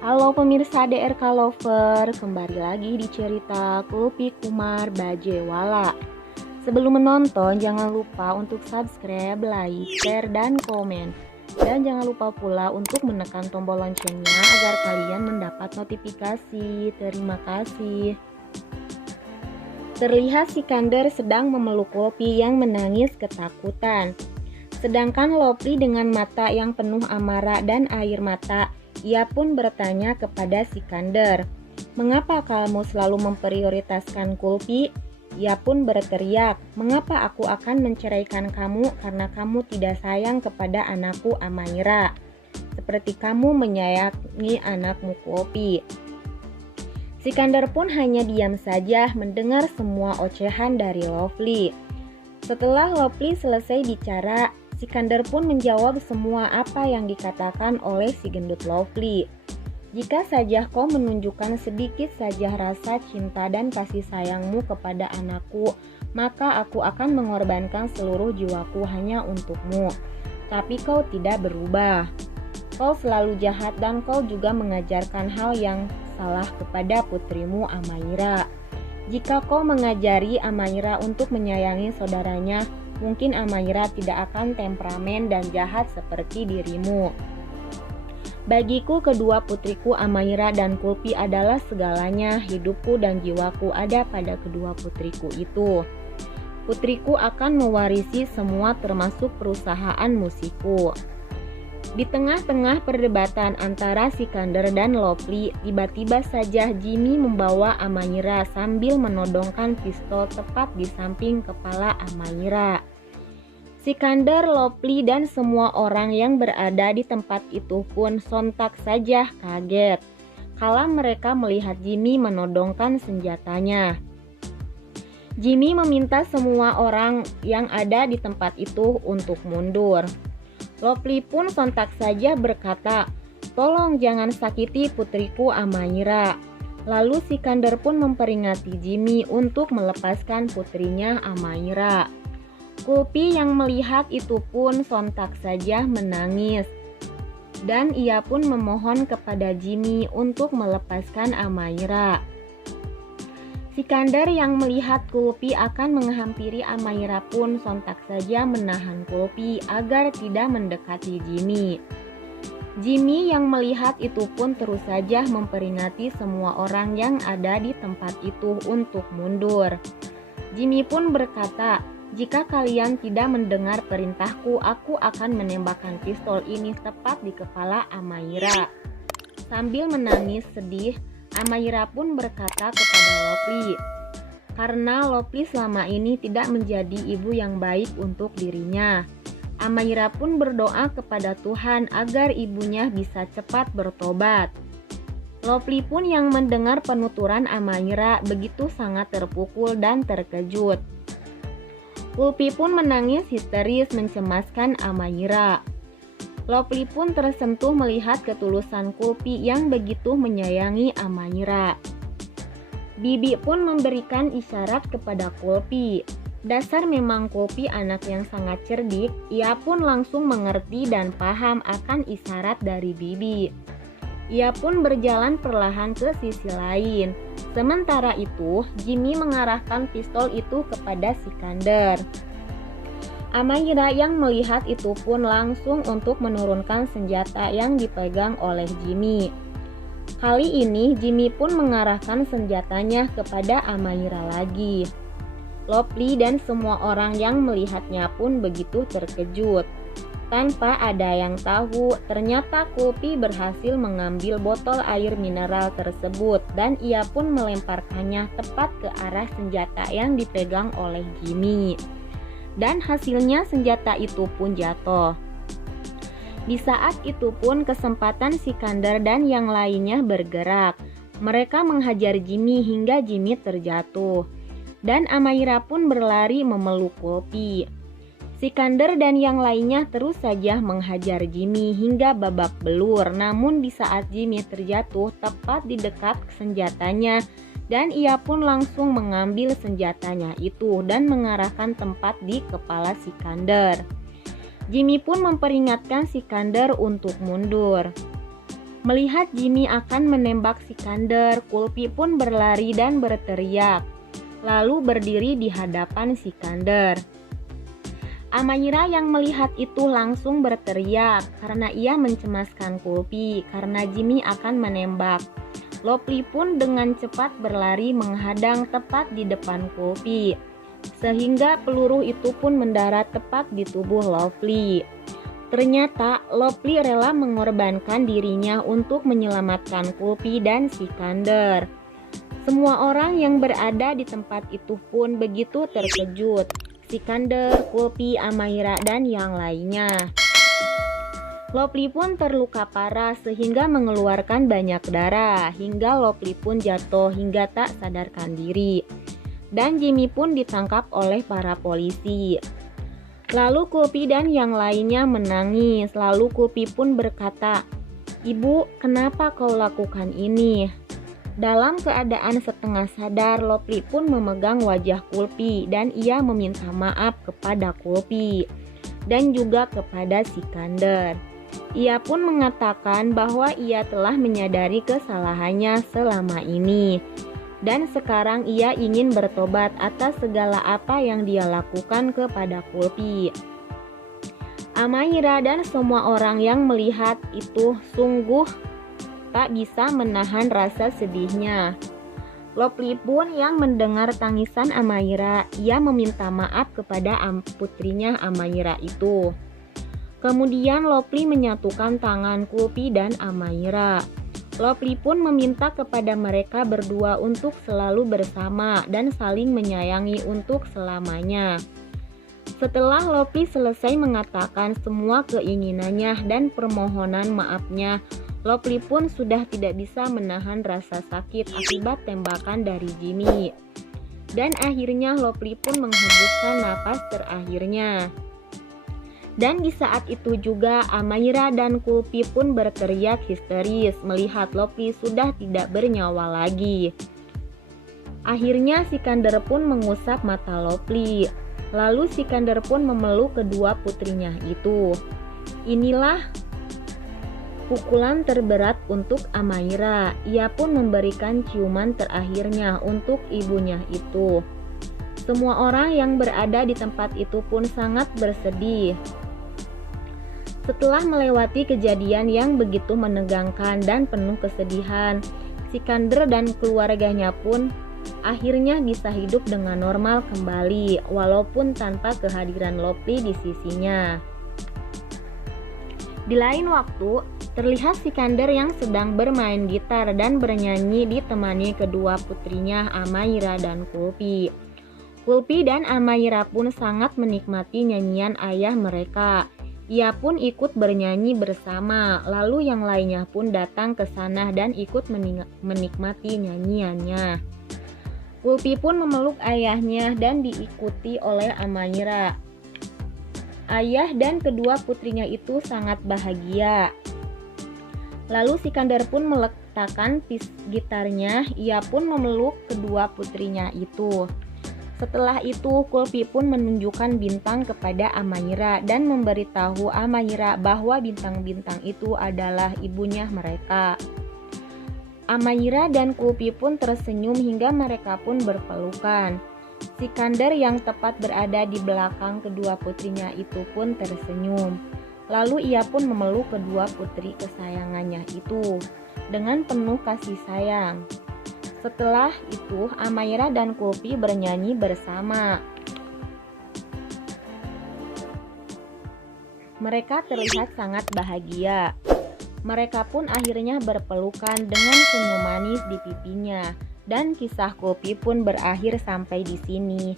Halo pemirsa DRK Lover, kembali lagi di cerita Kulpi Kumar Bajewala. Sebelum menonton, jangan lupa untuk subscribe, like, share, dan komen. Dan jangan lupa pula untuk menekan tombol loncengnya agar kalian mendapat notifikasi. Terima kasih. Terlihat Sikandar sedang memeluk Lopi yang menangis ketakutan. Sedangkan Lopi dengan mata yang penuh amarah dan air mata, ia pun bertanya kepada Sikandar, "Mengapa kamu selalu memprioritaskan Kulpi?" Ia pun berteriak, "Mengapa aku akan menceraikan kamu karena kamu tidak sayang kepada anakku Amaira, seperti kamu menyayangi anakmu Kulpi." Sikandar pun hanya diam saja mendengar semua ocehan dari Lovely. Setelah Lovely selesai bicara, Sikandar pun menjawab semua apa yang dikatakan oleh si gendut Lovely. "Jika saja kau menunjukkan sedikit saja rasa cinta dan kasih sayangmu kepada anakku, maka aku akan mengorbankan seluruh jiwaku hanya untukmu. Tapi kau tidak berubah. Kau selalu jahat dan kau juga mengajarkan hal yang salah kepada putrimu Amaira. Jika kau mengajari Amaira untuk menyayangi saudaranya, mungkin Amaira tidak akan temperamen dan jahat seperti dirimu. Bagiku kedua putriku Amaira dan Kulpi adalah segalanya. Hidupku dan jiwaku ada pada kedua putriku itu. Putriku akan mewarisi semua termasuk perusahaan musikku." Di tengah-tengah perdebatan antara Sikandar dan Lovely, tiba-tiba saja Jimmy membawa Amaira sambil menodongkan pistol tepat di samping kepala Amaira. Sikandar, Lovely, dan semua orang yang berada di tempat itu pun sontak saja kaget kala mereka melihat Jimmy menodongkan senjatanya. Jimmy meminta semua orang yang ada di tempat itu untuk mundur. Lovely pun sontak saja berkata, "Tolong jangan sakiti putriku Amaira." Lalu Sikandar pun memperingati Jimmy untuk melepaskan putrinya Amaira. Kulpi yang melihat itu pun sontak saja menangis. Dan ia pun memohon kepada Jimmy untuk melepaskan Amaira. Sikandar yang melihat Kulpi akan menghampiri Amaira pun sontak saja menahan Kulpi agar tidak mendekati Jimmy. Jimmy yang melihat itu pun terus saja memperingati semua orang yang ada di tempat itu untuk mundur. Jimmy pun berkata, "Jika kalian tidak mendengar perintahku, aku akan menembakkan pistol ini tepat di kepala Amaira." Sambil menangis sedih, Amaira pun berkata kepada Lovely, karena Lovely selama ini tidak menjadi ibu yang baik untuk dirinya. Amaira pun berdoa kepada Tuhan agar ibunya bisa cepat bertobat. Lovely pun yang mendengar penuturan Amaira begitu sangat terpukul dan terkejut. Kulpi pun menangis histeris mencemaskan Amaira. Lovely pun tersentuh melihat ketulusan Kulpi yang begitu menyayangi Amaira. Bibi pun memberikan isyarat kepada Kulpi. Dasar memang Kulpi anak yang sangat cerdik, ia pun langsung mengerti dan paham akan isyarat dari Bibi. Ia pun berjalan perlahan ke sisi lain. Sementara itu, Jimmy mengarahkan pistol itu kepada Sikandar. Amaira yang melihat itu pun langsung untuk menurunkan senjata yang dipegang oleh Jimmy. Kali ini Jimmy pun mengarahkan senjatanya kepada Amaira lagi. Lovely dan semua orang yang melihatnya pun begitu terkejut. Tanpa ada yang tahu, ternyata Kulpi berhasil mengambil botol air mineral tersebut dan ia pun melemparkannya tepat ke arah senjata yang dipegang oleh Jimmy. Dan hasilnya senjata itu pun jatuh. Di saat itu pun kesempatan Sikandar dan yang lainnya bergerak. Mereka menghajar Jimmy hingga Jimmy terjatuh. Dan Amaira pun berlari memeluk Kulpi. Sikandar dan yang lainnya terus saja menghajar Jimmy hingga babak belur. Namun di saat Jimmy terjatuh tepat di dekat senjatanya, dan ia pun langsung mengambil senjatanya itu dan mengarahkan tempat di kepala Sikandar. Jimmy pun memperingatkan Sikandar untuk mundur. Melihat Jimmy akan menembak Sikander, Kulfi pun berlari dan berteriak, lalu berdiri di hadapan Sikander. Amahira yang melihat itu langsung berteriak karena ia mencemaskan Kulfi karena Jimmy akan menembak. Lovely pun dengan cepat berlari menghadang tepat di depan Kulfi, sehingga peluru itu pun mendarat tepat di tubuh Lovely. Ternyata Lovely rela mengorbankan dirinya untuk menyelamatkan Kulfi dan Sikander. Semua orang yang berada di tempat itu pun begitu terkejut. Sikander, Kulfi, Amahira, dan yang lainnya. Lovely pun terluka parah sehingga mengeluarkan banyak darah, hingga Lovely pun jatuh hingga tak sadarkan diri. Dan Jimmy pun ditangkap oleh para polisi. Lalu Kulfi dan yang lainnya menangis. Lalu Kulfi pun berkata, "Ibu, kenapa kau lakukan ini?" Dalam keadaan setengah sadar, Lovely pun memegang wajah Kulfi dan ia meminta maaf kepada Kulfi dan juga kepada Sikander. Ia pun mengatakan bahwa ia telah menyadari kesalahannya selama ini dan sekarang ia ingin bertobat atas segala apa yang dia lakukan kepada Kulfi. Amahira dan semua orang yang melihat itu sungguh tak bisa menahan rasa sedihnya. Lovely pun yang mendengar tangisan Amahira, ia meminta maaf kepada putrinya Amahira itu. Kemudian Lovely menyatukan tangan Kulfi dan Amahira. Lovely pun meminta kepada mereka berdua untuk selalu bersama dan saling menyayangi untuk selamanya. Setelah Lovely selesai mengatakan semua keinginannya dan permohonan maafnya, Lovely pun sudah tidak bisa menahan rasa sakit akibat tembakan dari Jimmy. Dan akhirnya Lovely pun menghembuskan napas terakhirnya. Dan di saat itu juga Amahira dan Kulfi pun berteriak histeris melihat Lovely sudah tidak bernyawa lagi. Akhirnya Sikander pun mengusap mata Lovely. Lalu Sikander pun memeluk kedua putrinya itu. Inilah pukulan terberat untuk Amahira. Ia pun memberikan ciuman terakhirnya untuk ibunya itu. Semua orang yang berada di tempat itu pun sangat bersedih. Setelah melewati kejadian yang begitu menegangkan dan penuh kesedihan, Sikander dan keluarganya pun akhirnya bisa hidup dengan normal kembali, walaupun tanpa kehadiran Lovely di sisinya. Di lain waktu, terlihat Sikander yang sedang bermain gitar dan bernyanyi ditemani kedua putrinya Amahira dan Kulfi. Kulfi dan Amahira pun sangat menikmati nyanyian ayah mereka. Ia pun ikut bernyanyi bersama, lalu yang lainnya pun datang ke sana dan ikut menikmati nyanyiannya. Kulfi pun memeluk ayahnya dan diikuti oleh Amahira. Ayah dan kedua putrinya itu sangat bahagia. Lalu Sikander pun meletakkan gitarnya, ia pun memeluk kedua putrinya itu. Setelah itu, Kulfi pun menunjukkan bintang kepada Amahira dan memberitahu Amahira bahwa bintang-bintang itu adalah ibunya mereka. Amahira dan Kulfi pun tersenyum hingga mereka pun berpelukan. Sikander yang tepat berada di belakang kedua putrinya itu pun tersenyum. Lalu ia pun memeluk kedua putri kesayangannya itu dengan penuh kasih sayang. Setelah itu, Amahira dan Kulfi bernyanyi bersama. Mereka terlihat sangat bahagia. Mereka pun akhirnya berpelukan dengan senyum manis di pipinya. Dan kisah Kulfi pun berakhir sampai di sini.